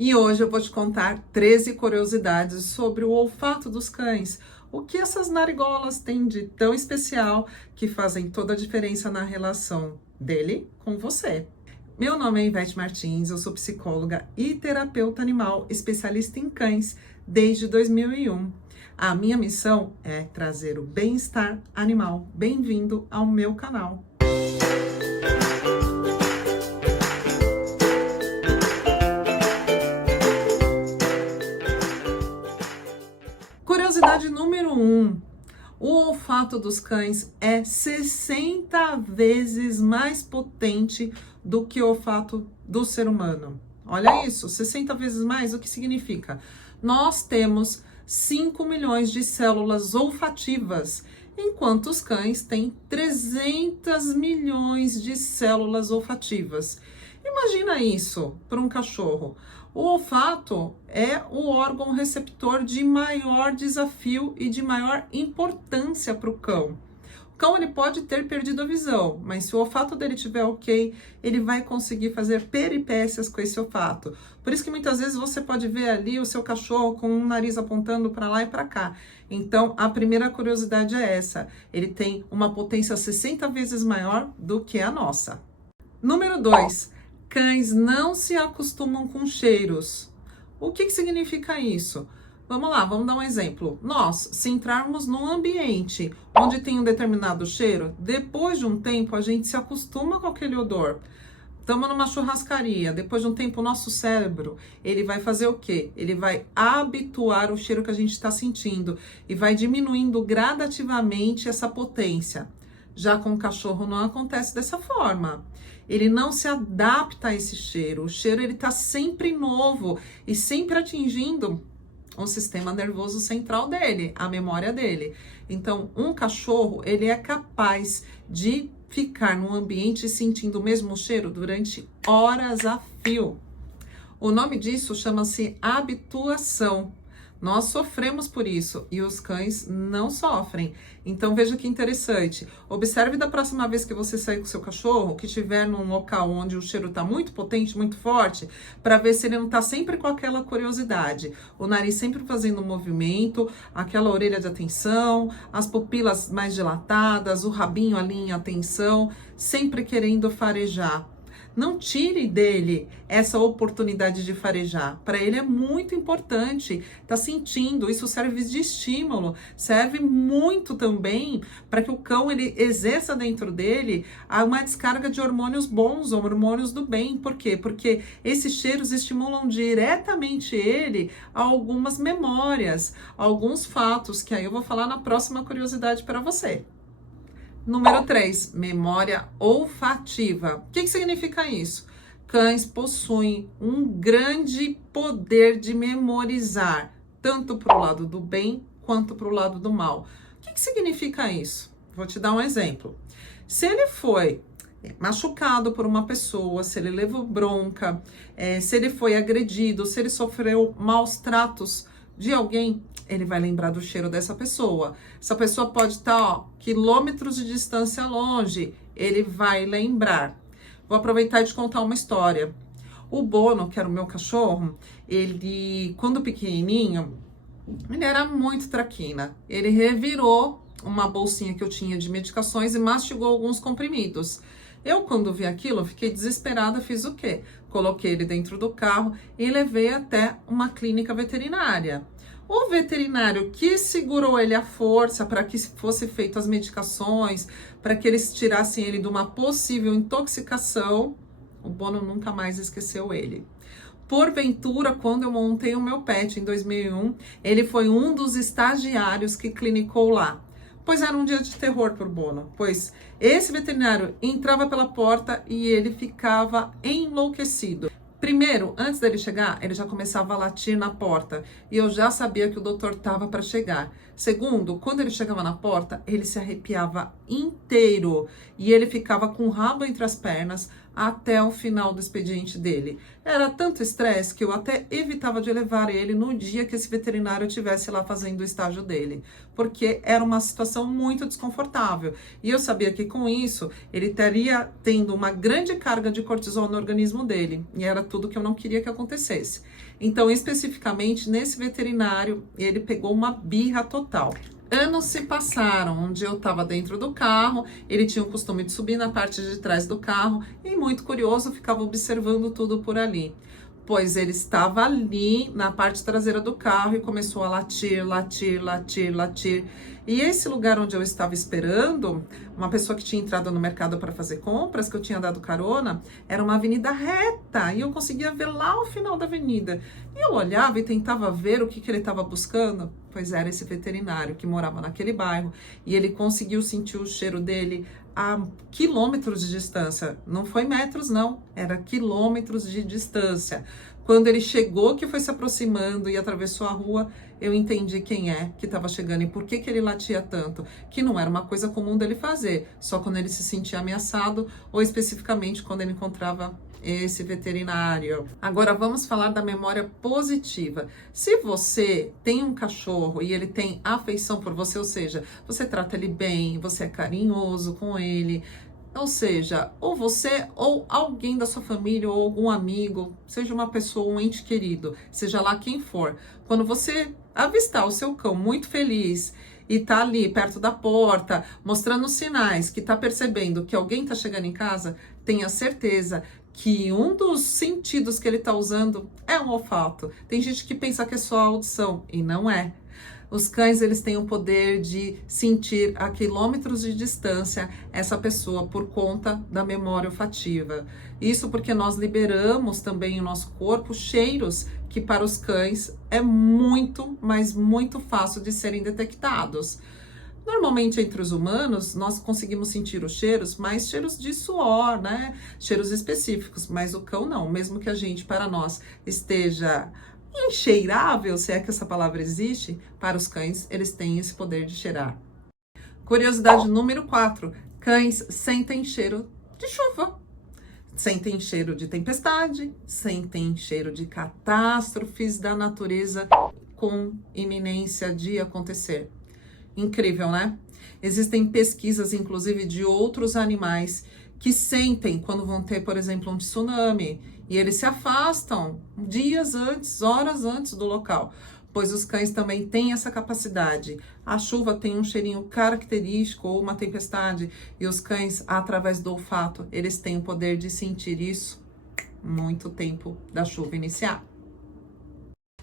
E hoje eu vou te contar 13 curiosidades sobre o olfato dos cães. O que essas narigolas têm de tão especial que fazem toda a diferença na relação dele com você. Meu nome é Ivete Martins, eu sou psicóloga e terapeuta animal, especialista em cães desde 2001. A minha missão é trazer o bem-estar animal. Bem-vindo ao meu canal. Curiosidade número 1. O olfato dos cães é 60 vezes mais potente do que o olfato do ser humano. Olha isso, 60 vezes mais, o que significa? Nós temos 5 milhões de células olfativas, enquanto os cães têm 300 milhões de células olfativas. Imagina isso para um cachorro. O olfato é o órgão receptor de maior desafio e de maior importância para o cão. O cão ele pode ter perdido a visão, mas se o olfato dele estiver ok, ele vai conseguir fazer peripécias com esse olfato. Por isso que muitas vezes você pode ver ali o seu cachorro com o nariz apontando para lá e para cá. Então, a primeira curiosidade é essa. Ele tem uma potência 60 vezes maior do que a nossa. Número 2. Cães não se acostumam com cheiros. O que significa isso? Vamos lá, vamos dar um exemplo. Nós, se entrarmos num ambiente onde tem um determinado cheiro, depois de um tempo a gente se acostuma com aquele odor. Estamos numa churrascaria, depois de um tempo o nosso cérebro, ele vai fazer o quê? Ele vai habituar o cheiro que a gente está sentindo e vai diminuindo gradativamente essa potência. Já com o cachorro não acontece dessa forma. Ele não se adapta a esse cheiro. O cheiro ele está sempre novo e sempre atingindo o sistema nervoso central dele, a memória dele. Então, um cachorro ele é capaz de ficar num ambiente sentindo o mesmo cheiro durante horas a fio. O nome disso chama-se habituação. Nós sofremos por isso e os cães não sofrem. Então veja que interessante. Observe da próxima vez que você sair com o seu cachorro, que estiver num local onde o cheiro está muito potente, muito forte, para ver se ele não está sempre com aquela curiosidade. O nariz sempre fazendo um movimento, aquela orelha de atenção, as pupilas mais dilatadas, o rabinho ali em atenção, sempre querendo farejar. Não tire dele essa oportunidade de farejar. Para ele é muito importante. Tá sentindo? Isso serve de estímulo. Serve muito também para que o cão ele exerça dentro dele uma descarga de hormônios bons, hormônios do bem. Por quê? Porque esses cheiros estimulam diretamente ele a algumas memórias, alguns fatos, que aí eu vou falar na próxima curiosidade para você. Número 3, memória olfativa. O que significa isso? Cães possuem um grande poder de memorizar, tanto para o lado do bem quanto para o lado do mal. O que significa isso? Vou te dar um exemplo. Se ele foi machucado por uma pessoa, se ele levou bronca, se ele foi agredido, se ele sofreu maus tratos de alguém, ele vai lembrar do cheiro dessa pessoa. Essa pessoa pode estar quilômetros de distância longe, ele vai lembrar. Vou aproveitar e te contar uma história. O Bono, que era o meu cachorro, ele, quando pequenininho, ele era muito traquina. Ele revirou uma bolsinha que eu tinha de medicações e mastigou alguns comprimidos. Eu, quando vi aquilo, fiquei desesperada, fiz o quê? Coloquei ele dentro do carro e levei até uma clínica veterinária. O veterinário que segurou ele à força para que fosse feito as medicações, para que eles tirassem ele de uma possível intoxicação, o Bono nunca mais esqueceu ele. Porventura, quando eu montei o meu pet em 2001, ele foi um dos estagiários que clinicou lá. Pois era um dia de terror para o Bono, pois esse veterinário entrava pela porta e ele ficava enlouquecido. Primeiro, antes dele chegar, ele já começava a latir na porta e eu já sabia que o doutor estava para chegar. Segundo, quando ele chegava na porta, ele se arrepiava inteiro e ele ficava com o rabo entre as pernas, até o final do expediente dele. Era tanto estresse que eu até evitava de levar ele no dia que esse veterinário estivesse lá fazendo o estágio dele, porque era uma situação muito desconfortável. E eu sabia que com isso ele estaria tendo uma grande carga de cortisol no organismo dele, e era tudo que eu não queria que acontecesse. Então, especificamente nesse veterinário, ele pegou uma birra total. Anos se passaram, um dia eu estava dentro do carro, ele tinha o costume de subir na parte de trás do carro e, muito curioso, ficava observando tudo por ali. Pois ele estava ali na parte traseira do carro e começou a latir, latir, latir, latir. E esse lugar onde eu estava esperando, uma pessoa que tinha entrado no mercado para fazer compras, que eu tinha dado carona, era uma avenida reta e eu conseguia ver lá o final da avenida. E eu olhava e tentava ver o que ele estava buscando. Pois era esse veterinário que morava naquele bairro e ele conseguiu sentir o cheiro dele a quilômetros de distância. Não foi metros, não, era quilômetros de distância. Quando ele chegou, que foi se aproximando e atravessou a rua, eu entendi quem é que estava chegando e por que ele latia tanto. Que não era uma coisa comum dele fazer, só quando ele se sentia ameaçado ou especificamente quando ele encontrava esse veterinário. Agora vamos falar da memória positiva. Se você tem um cachorro e ele tem afeição por você, ou seja, você trata ele bem, você é carinhoso com ele, ou seja, ou você ou alguém da sua família ou algum amigo, seja uma pessoa, um ente querido, seja lá quem for, quando você avistar o seu cão muito feliz e tá ali perto da porta, mostrando sinais que tá percebendo que alguém tá chegando em casa, tenha certeza que um dos sentidos que ele tá usando é o olfato. Tem gente que pensa que é só a audição e não é. Os cães, eles têm o poder de sentir a quilômetros de distância essa pessoa por conta da memória olfativa. Isso porque nós liberamos também o nosso corpo cheiros que para os cães é muito, mas muito fácil de serem detectados. Normalmente, entre os humanos, nós conseguimos sentir os cheiros, mais cheiros de suor, né? Cheiros específicos, mas o cão não. Mesmo que a gente, para nós, esteja encheirável, se é que essa palavra existe, para os cães, eles têm esse poder de cheirar. Curiosidade número 4. Cães sentem cheiro de chuva. Sentem cheiro de tempestade, sentem cheiro de catástrofes da natureza com iminência de acontecer. Incrível, né? Existem pesquisas, inclusive, de outros animais que sentem quando vão ter, por exemplo, um tsunami e eles se afastam dias antes, horas antes do local, pois os cães também têm essa capacidade. A chuva tem um cheirinho característico ou uma tempestade e os cães, através do olfato, eles têm o poder de sentir isso muito tempo da chuva iniciar.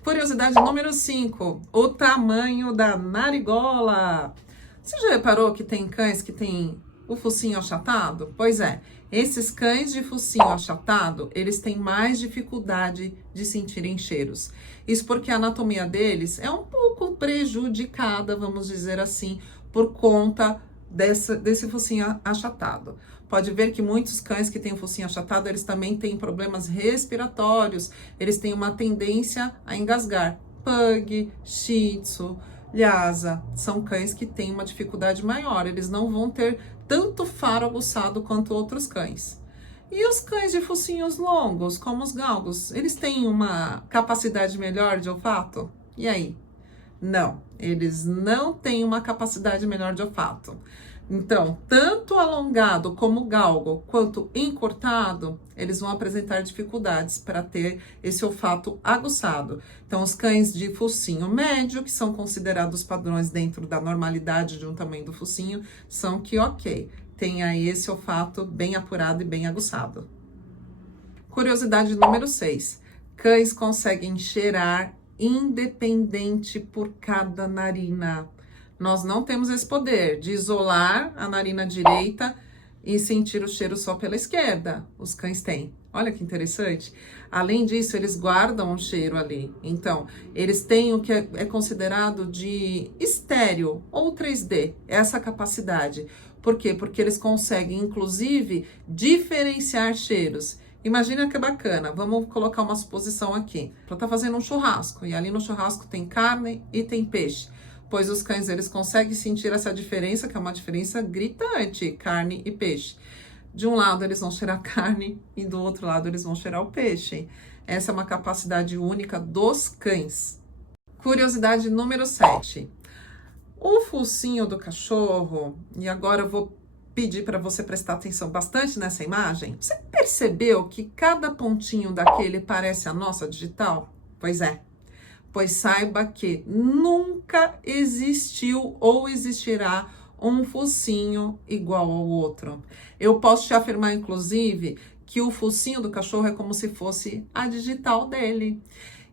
Curiosidade número 5, o tamanho da narigola. Você já reparou que tem cães que têm o focinho achatado? Pois é, esses cães de focinho achatado, eles têm mais dificuldade de sentirem cheiros. Isso porque a anatomia deles é um pouco prejudicada, vamos dizer assim, por conta desse focinho achatado. Pode ver que muitos cães que têm o focinho achatado, eles também têm problemas respiratórios, eles têm uma tendência a engasgar. Pug, Shih Tzu, Lhasa, são cães que têm uma dificuldade maior, eles não vão ter tanto faro aguçado quanto outros cães. E os cães de focinhos longos, como os galgos, eles têm uma capacidade melhor de olfato? E aí? Não, eles não têm uma capacidade melhor de olfato. Então, tanto alongado como galgo, quanto encurtado, eles vão apresentar dificuldades para ter esse olfato aguçado. Então, os cães de focinho médio, que são considerados padrões dentro da normalidade de um tamanho do focinho, são que, ok, tem aí esse olfato bem apurado e bem aguçado. Curiosidade número 6. Cães conseguem cheirar independente por cada narina. Nós não temos esse poder de isolar a narina direita e sentir o cheiro só pela esquerda. Os cães têm. Olha que interessante. Além disso, eles guardam o cheiro ali. Então, eles têm o que é considerado de estéreo ou 3D, essa capacidade. Por quê? Porque eles conseguem, inclusive, diferenciar cheiros. Imagina que bacana, vamos colocar uma suposição aqui. Ela tá fazendo um churrasco, e ali no churrasco tem carne e tem peixe. Pois os cães, eles conseguem sentir essa diferença, que é uma diferença gritante, carne e peixe. De um lado eles vão cheirar carne e do outro lado eles vão cheirar o peixe. Essa é uma capacidade única dos cães. Curiosidade número 7. O focinho do cachorro, e agora eu vou pedir para você prestar atenção bastante nessa imagem. Você percebeu que cada pontinho daquele parece a nossa digital? Pois é. Pois saiba que nunca existiu ou existirá um focinho igual ao outro. Eu posso te afirmar, inclusive, que o focinho do cachorro é como se fosse a digital dele.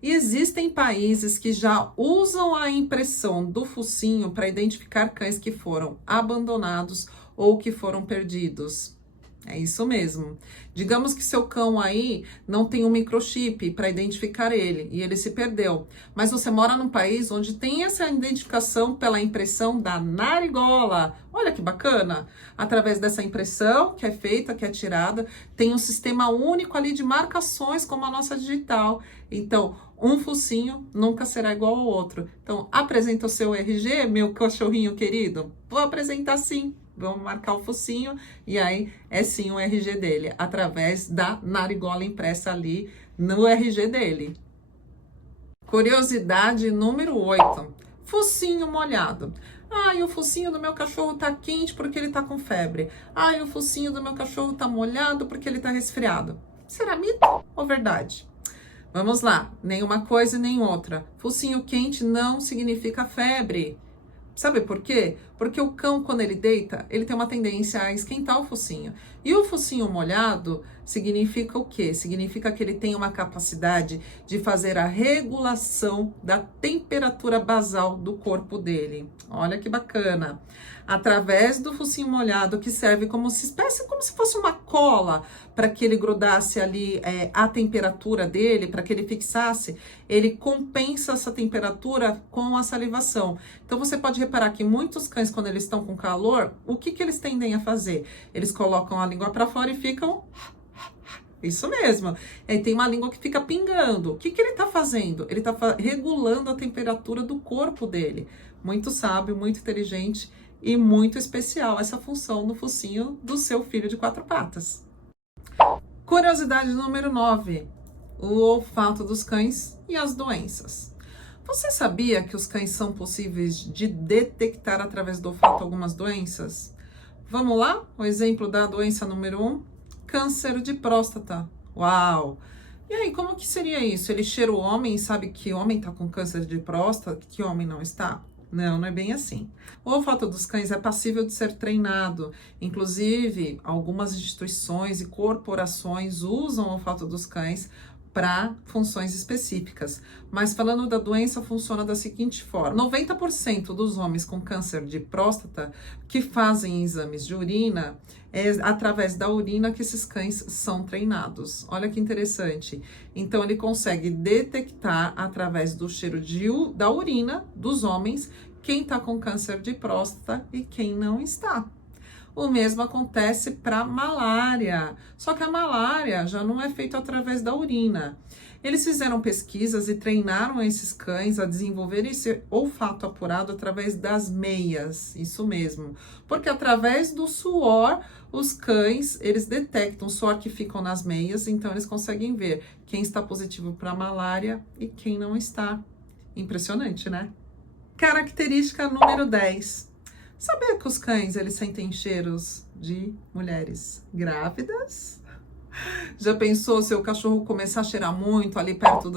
E existem países que já usam a impressão do focinho para identificar cães que foram abandonados ou que foram perdidos. É isso mesmo. Digamos que seu cão aí não tem um microchip para identificar ele e ele se perdeu. Mas você mora num país onde tem essa identificação pela impressão da narigola. Olha que bacana! Através dessa impressão que é feita, que é tirada, tem um sistema único ali de marcações como a nossa digital. Então, um focinho nunca será igual ao outro. Então, apresenta o seu RG, meu cachorrinho querido? Vou apresentar sim. Vamos marcar o focinho e aí é sim o RG dele, através da narigola impressa ali no RG dele. Curiosidade número 8. Focinho molhado. Ai, o focinho do meu cachorro tá quente porque ele tá com febre. Ai, o focinho do meu cachorro tá molhado porque ele tá resfriado. Será mito ou verdade? Vamos lá, nenhuma coisa e nem outra. Focinho quente não significa febre. Sabe por quê? Porque o cão, quando ele deita, ele tem uma tendência a esquentar o focinho. E o focinho molhado significa o quê? Significa que ele tem uma capacidade de fazer a regulação da temperatura basal do corpo dele. Olha que bacana. Através do focinho molhado, que serve como se fosse uma cola para que ele grudasse ali a temperatura dele, para que ele fixasse, ele compensa essa temperatura com a salivação. Então você pode reparar que muitos cães, quando eles estão com calor, o que eles tendem a fazer? Eles colocam a língua para fora e ficam... Isso mesmo. Tem uma língua que fica pingando. O que ele está fazendo? Ele está regulando a temperatura do corpo dele. Muito sábio, muito inteligente e muito especial essa função no focinho do seu filho de 4 patas. Curiosidade número 9. O olfato dos cães e as doenças. Você sabia que os cães são possíveis de detectar através do olfato algumas doenças? Vamos lá? O exemplo da doença número 1, câncer de próstata. Uau! E aí, como que seria isso? Ele cheira o homem e sabe que homem está com câncer de próstata, que homem não está? Não, não é bem assim. O olfato dos cães é passível de ser treinado. Inclusive, algumas instituições e corporações usam o olfato dos cães para funções específicas. Mas falando da doença, funciona da seguinte forma: 90% dos homens com câncer de próstata que fazem exames de urina, é através da urina que esses cães são treinados. Olha que interessante. Então, ele consegue detectar através do cheiro da urina dos homens quem está com câncer de próstata e quem não está. O mesmo acontece para malária, só que a malária já não é feita através da urina. Eles fizeram pesquisas e treinaram esses cães a desenvolver esse olfato apurado através das meias, isso mesmo. Porque através do suor, os cães, eles detectam o suor que ficam nas meias, então eles conseguem ver quem está positivo para malária e quem não está. Impressionante, né? Característica número 10. Sabia que os cães, eles sentem cheiros de mulheres grávidas? Já pensou se o cachorro começar a cheirar muito ali perto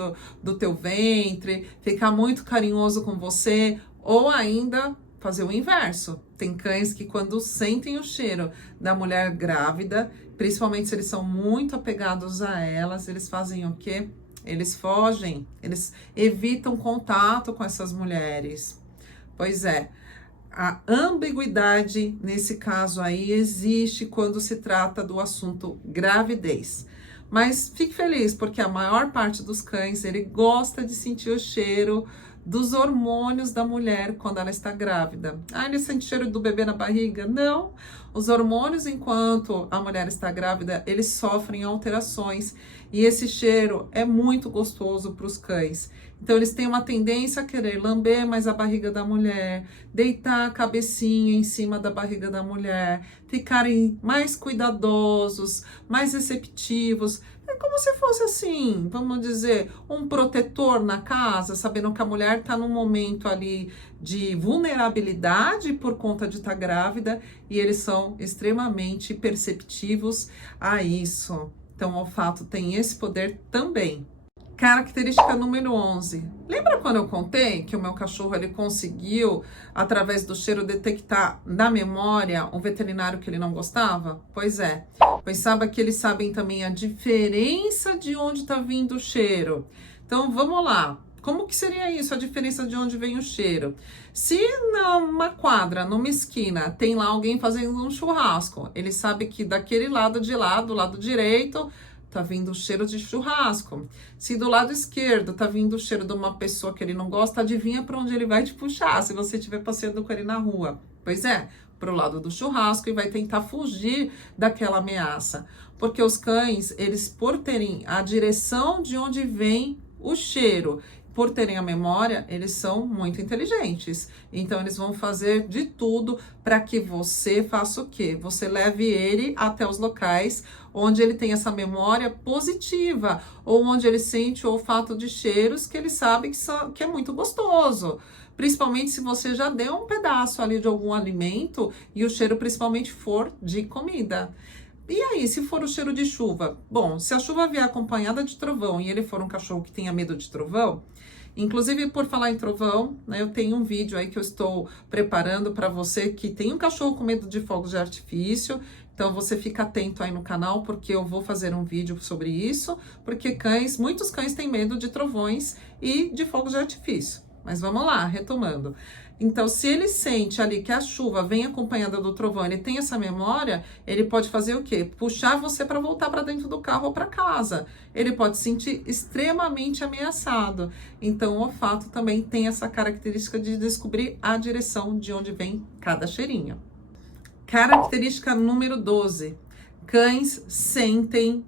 do teu ventre, ficar muito carinhoso com você, ou ainda fazer o inverso? Tem cães que quando sentem o cheiro da mulher grávida, principalmente se eles são muito apegados a elas, eles fazem o quê? Eles fogem, eles evitam contato com essas mulheres. Pois é. A ambiguidade, nesse caso aí, existe quando se trata do assunto gravidez. Mas fique feliz, porque a maior parte dos cães, ele gosta de sentir o cheiro dos hormônios da mulher quando ela está grávida. Ah, ele sente cheiro do bebê na barriga? Não. Os hormônios, enquanto a mulher está grávida, eles sofrem alterações e esse cheiro é muito gostoso para os cães. Então, eles têm uma tendência a querer lamber mais a barriga da mulher, deitar a cabecinha em cima da barriga da mulher, ficarem mais cuidadosos, mais receptivos. É como se fosse assim, vamos dizer, um protetor na casa, sabendo que a mulher está num momento ali de vulnerabilidade por conta de estar grávida e eles são extremamente perceptivos a isso. Então, o olfato tem esse poder também. Característica número 11. Lembra quando eu contei que o meu cachorro ele conseguiu, através do cheiro, detectar na memória um veterinário que ele não gostava? Pois é. Pois sabe que eles sabem também a diferença de onde está vindo o cheiro. Então, vamos lá. Como que seria isso, a diferença de onde vem o cheiro? Se numa quadra, numa esquina, tem lá alguém fazendo um churrasco, ele sabe que daquele lado de lá, do lado direito, tá vindo o cheiro de churrasco. Se do lado esquerdo tá vindo o cheiro de uma pessoa que ele não gosta, adivinha para onde ele vai te puxar se você estiver passeando com ele na rua? Pois é, para o lado do churrasco e vai tentar fugir daquela ameaça. Porque os cães, eles por terem a direção de onde vem o cheiro, por terem a memória, eles são muito inteligentes. Então, eles vão fazer de tudo para que você faça o quê? Você leve ele até os locais onde ele tem essa memória positiva, ou onde ele sente o olfato de cheiros que ele sabe que é muito gostoso. Principalmente se você já deu um pedaço ali de algum alimento e o cheiro principalmente for de comida. E aí, se for o cheiro de chuva? Bom, se a chuva vier acompanhada de trovão e ele for um cachorro que tenha medo de trovão, inclusive por falar em trovão, né, eu tenho um vídeo aí que eu estou preparando para você que tem um cachorro com medo de fogos de artifício. Então você fica atento aí no canal porque eu vou fazer um vídeo sobre isso, porque muitos cães têm medo de trovões e de fogos de artifício. Mas vamos lá, retomando. Então, se ele sente ali que a chuva vem acompanhada do trovão, ele tem essa memória, ele pode fazer o quê? Puxar você para voltar para dentro do carro ou para casa. Ele pode se sentir extremamente ameaçado. Então, o olfato também tem essa característica de descobrir a direção de onde vem cada cheirinho. Característica número 12. Cães sentem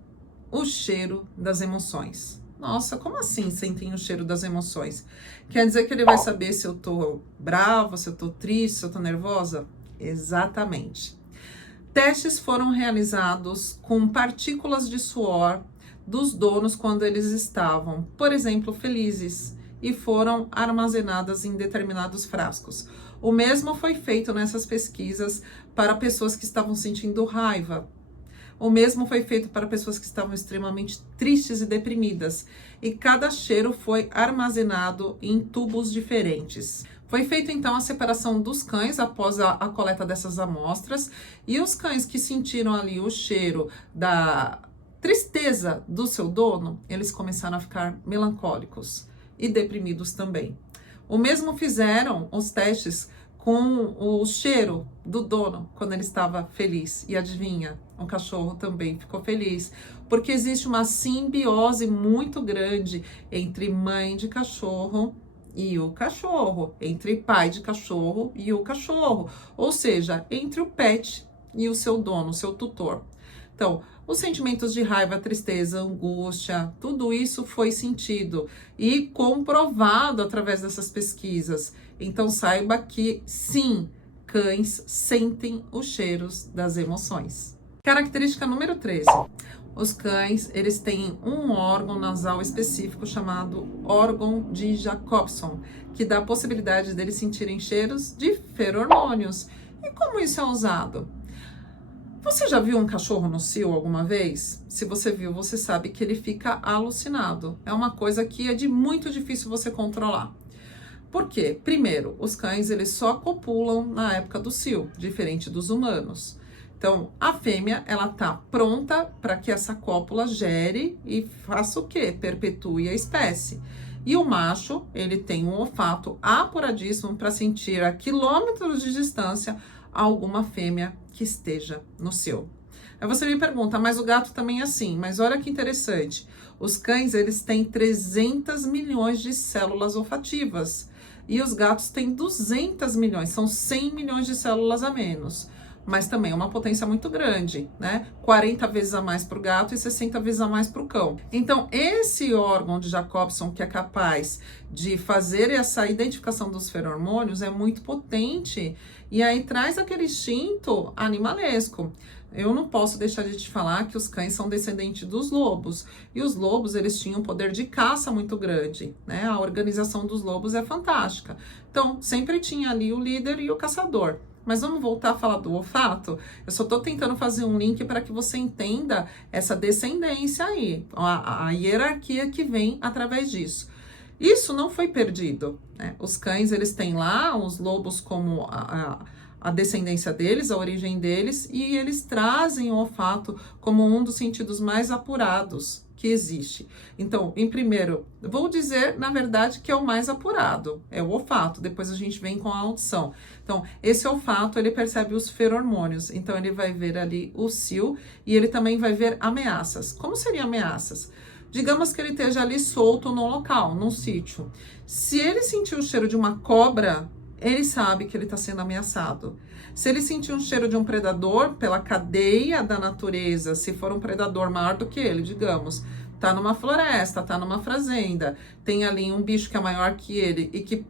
o cheiro das emoções. Nossa, como assim sentem o cheiro das emoções? Quer dizer que ele vai saber se eu tô brava, se eu tô triste, se eu tô nervosa? Exatamente. Testes foram realizados com partículas de suor dos donos quando eles estavam, por exemplo, felizes, e foram armazenadas em determinados frascos. O mesmo foi feito nessas pesquisas para pessoas que estavam sentindo raiva. O mesmo foi feito para pessoas que estavam extremamente tristes e deprimidas. E cada cheiro foi armazenado em tubos diferentes. Foi feita então a separação dos cães após a coleta dessas amostras. E os cães que sentiram ali o cheiro da tristeza do seu dono, eles começaram a ficar melancólicos e deprimidos também. O mesmo fizeram os testes com o cheiro do dono quando ele estava feliz. E adivinha, o cachorro também ficou feliz. Porque existe uma simbiose muito grande entre mãe de cachorro e o cachorro, entre pai de cachorro e o cachorro. Ou seja, entre o pet e o seu dono, o seu tutor. Então, os sentimentos de raiva, tristeza, angústia, tudo isso foi sentido e comprovado através dessas pesquisas. Então, saiba que, sim, cães sentem os cheiros das emoções. Característica número 13. Os cães, eles têm um órgão nasal específico chamado órgão de Jacobson, que dá a possibilidade deles sentirem cheiros de feromônios. E como isso é usado? Você já viu um cachorro no cio alguma vez? Se você viu, você sabe que ele fica alucinado. É uma coisa que é de muito difícil você controlar. Por quê? Primeiro, os cães eles só copulam na época do cio, diferente dos humanos. Então, a fêmea, ela tá pronta para que essa cópula gere e faça o quê? Perpetue a espécie. E o macho, ele tem um olfato apuradíssimo para sentir a quilômetros de distância alguma fêmea que esteja no cio. Aí você me pergunta, mas o gato também é assim? Mas olha que interessante. Os cães, eles têm 300 milhões de células olfativas e os gatos têm 200 milhões, são 100 milhões de células a menos. Mas também é uma potência muito grande, né? 40 vezes a mais para o gato e 60 vezes a mais para o cão. Então, esse órgão de Jacobson, que é capaz de fazer essa identificação dos feromônios, é muito potente. E aí traz aquele instinto animalesco. Eu não posso deixar de te falar que os cães são descendentes dos lobos. E os lobos, eles tinham um poder de caça muito grande, né? A organização dos lobos é fantástica. Então, sempre tinha ali o líder e o caçador. Mas vamos voltar a falar do olfato? Eu só estou tentando fazer um link para que você entenda essa descendência aí, a hierarquia que vem através disso. Isso não foi perdido, né? Os cães, eles têm lá os lobos como a descendência deles, a origem deles, e eles trazem o olfato como um dos sentidos mais apurados que existe. Então, em primeiro, vou dizer, na verdade, que é o mais apurado, é o olfato, depois a gente vem com a audição. Então, esse olfato, ele percebe os feromônios, então ele vai ver ali o cio e ele também vai ver ameaças. Como seriam ameaças? Digamos que ele esteja ali solto no local, num sítio. Se ele sentir o cheiro de uma cobra, ele sabe que ele está sendo ameaçado. Se ele sentir um cheiro de um predador, pela cadeia da natureza, se for um predador maior do que ele, digamos, tá numa floresta, tá numa fazenda, tem ali um bicho que é maior que ele e que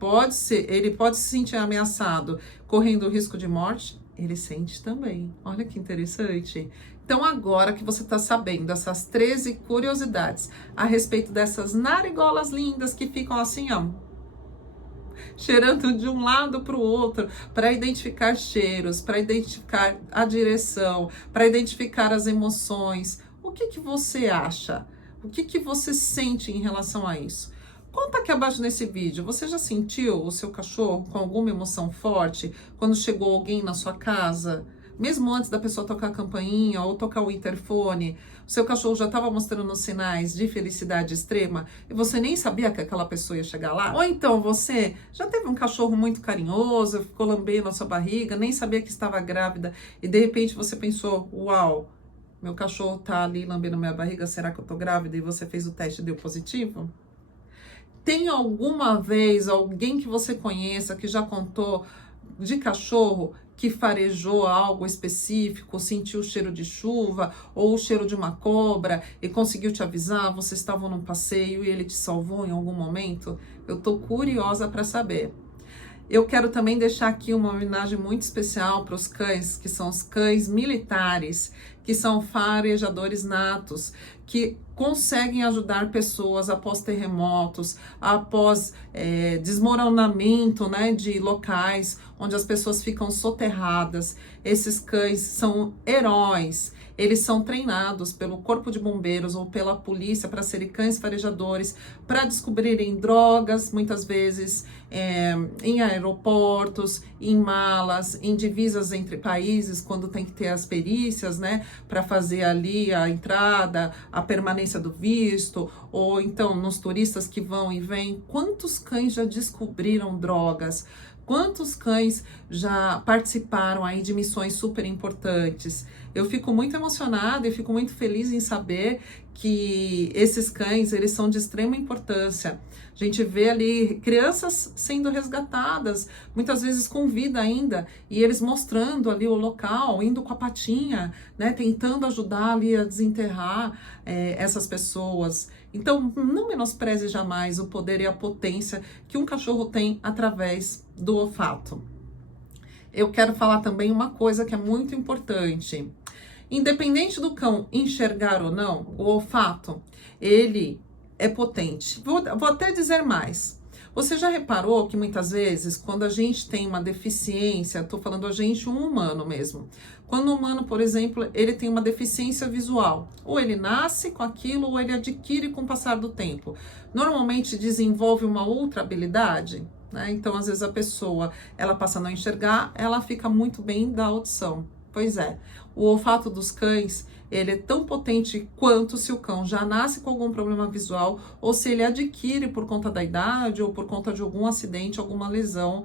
ele pode se sentir ameaçado, correndo o risco de morte, ele sente também. Olha que interessante. Então, agora que você está sabendo essas 13 curiosidades a respeito dessas narigolas lindas que ficam assim, ó, cheirando de um lado para o outro, para identificar cheiros, para identificar a direção, para identificar as emoções. O que você acha? O que você sente em relação a isso? Conta aqui abaixo nesse vídeo. Você já sentiu o seu cachorro com alguma emoção forte quando chegou alguém na sua casa? Mesmo antes da pessoa tocar a campainha ou tocar o interfone, o seu cachorro já estava mostrando sinais de felicidade extrema e você nem sabia que aquela pessoa ia chegar lá? Ou então você já teve um cachorro muito carinhoso, ficou lambendo a sua barriga, nem sabia que estava grávida e de repente você pensou, uau, meu cachorro tá ali lambendo minha barriga, será que eu tô grávida? E você fez o teste e deu positivo? Tem alguma vez alguém que você conheça que já contou de cachorro que farejou algo específico, sentiu o cheiro de chuva ou o cheiro de uma cobra e conseguiu te avisar, vocês estavam num passeio e ele te salvou em algum momento? Eu tô curiosa para saber. Eu quero também deixar aqui uma homenagem muito especial para os cães, que são os cães militares, que são farejadores natos, que conseguem ajudar pessoas após terremotos, após desmoronamento, né, de locais onde as pessoas ficam soterradas. Esses cães são heróis. Eles são treinados pelo Corpo de Bombeiros ou pela polícia para serem cães farejadores, para descobrirem drogas, muitas vezes em aeroportos, em malas, em divisas entre países, quando tem que ter as perícias, né, para fazer ali a entrada, a permanência do visto, ou então nos turistas que vão e vêm. Quantos cães já descobriram drogas? Quantos cães já participaram aí de missões super importantes? Eu fico muito emocionada e fico muito feliz em saber que esses cães, eles são de extrema importância. A gente vê ali crianças sendo resgatadas, muitas vezes com vida ainda, e eles mostrando ali o local, indo com a patinha, né, tentando ajudar ali a desenterrar essas pessoas. Então, não menospreze jamais o poder e a potência que um cachorro tem através do olfato. Eu quero falar também uma coisa que é muito importante. Independente do cão enxergar ou não, o olfato, ele é potente. Vou até dizer mais. Você já reparou que muitas vezes, quando a gente tem uma deficiência, estou falando a gente, um humano mesmo, quando o humano, por exemplo, ele tem uma deficiência visual, ou ele nasce com aquilo, ou ele adquire com o passar do tempo, normalmente desenvolve uma outra habilidade, né? Então, às vezes a pessoa, ela passa a não enxergar, ela fica muito bem da audição. Pois é, o olfato dos cães, ele é tão potente quanto se o cão já nasce com algum problema visual ou se ele adquire por conta da idade ou por conta de algum acidente, alguma lesão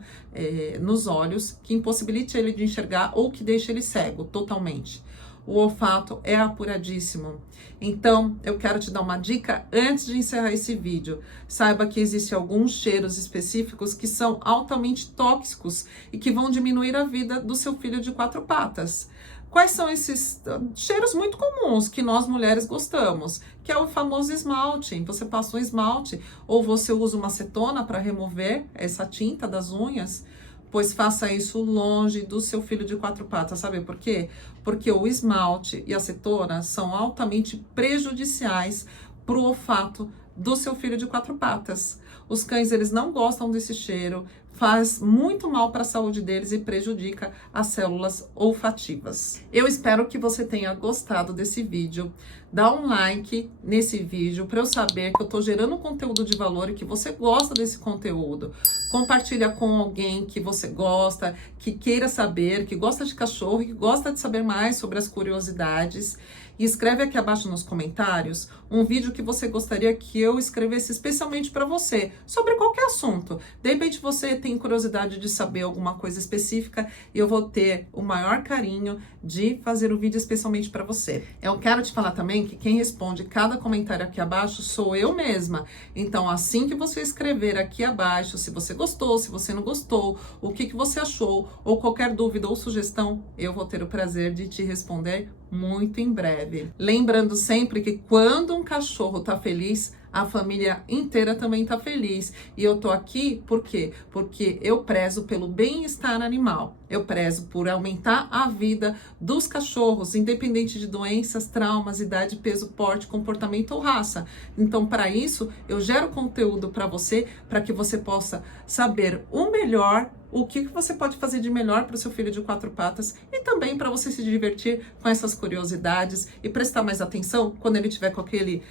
nos olhos que impossibilite ele de enxergar ou que deixe ele cego totalmente. o olfato é apuradíssimo. Então, eu quero te dar uma dica antes de encerrar esse vídeo. Saiba que existem alguns cheiros específicos que são altamente tóxicos e que vão diminuir a vida do seu filho de 4 patas. Quais são esses cheiros muito comuns que nós mulheres gostamos? Que é o famoso esmalte. Você passa um esmalte ou você usa uma acetona para remover essa tinta das unhas. Pois faça isso longe do seu filho de 4 patas, sabe por quê? Porque o esmalte e a acetona são altamente prejudiciais para o olfato do seu filho de 4 patas. Os cães, eles não gostam desse cheiro, faz muito mal para a saúde deles e prejudica as células olfativas. Eu espero que você tenha gostado desse vídeo. Dá um like nesse vídeo para eu saber que eu estou gerando conteúdo de valor e que você gosta desse conteúdo. Compartilha com alguém que você gosta, que queira saber, que gosta de cachorro, que gosta de saber mais sobre as curiosidades. E escreve aqui abaixo nos comentários um vídeo que você gostaria que eu escrevesse especialmente para você, sobre qualquer assunto. De repente você tem curiosidade de saber alguma coisa específica e eu vou ter o maior carinho de fazer o vídeo especialmente para você. Eu quero te falar também que quem responde cada comentário aqui abaixo sou eu mesma. Então, assim que você escrever aqui abaixo, se você gostou, se você não gostou, o que você achou, ou qualquer dúvida ou sugestão, eu vou ter o prazer de te responder muito em breve. Lembrando sempre que quando um cachorro tá feliz, a família inteira também tá feliz. E eu tô aqui por quê? Porque eu prezo pelo bem-estar animal. Eu prezo por aumentar a vida dos cachorros, independente de doenças, traumas, idade, peso, porte, comportamento ou raça. Então, para isso, eu gero conteúdo para você, para que você possa saber o melhor, o que você pode fazer de melhor para o seu filho de 4 patas e também para você se divertir com essas curiosidades e prestar mais atenção quando ele tiver com aquele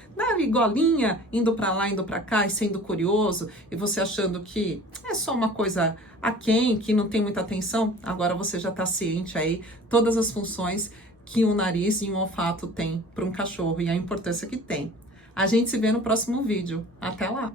golinha indo para lá, indo para cá e sendo curioso e você achando que é só uma coisa aquém, que não tem muita atenção. Agora você já está ciente aí todas as funções que um nariz e um olfato tem para um cachorro e a importância que tem. A gente se vê no próximo vídeo. Até lá!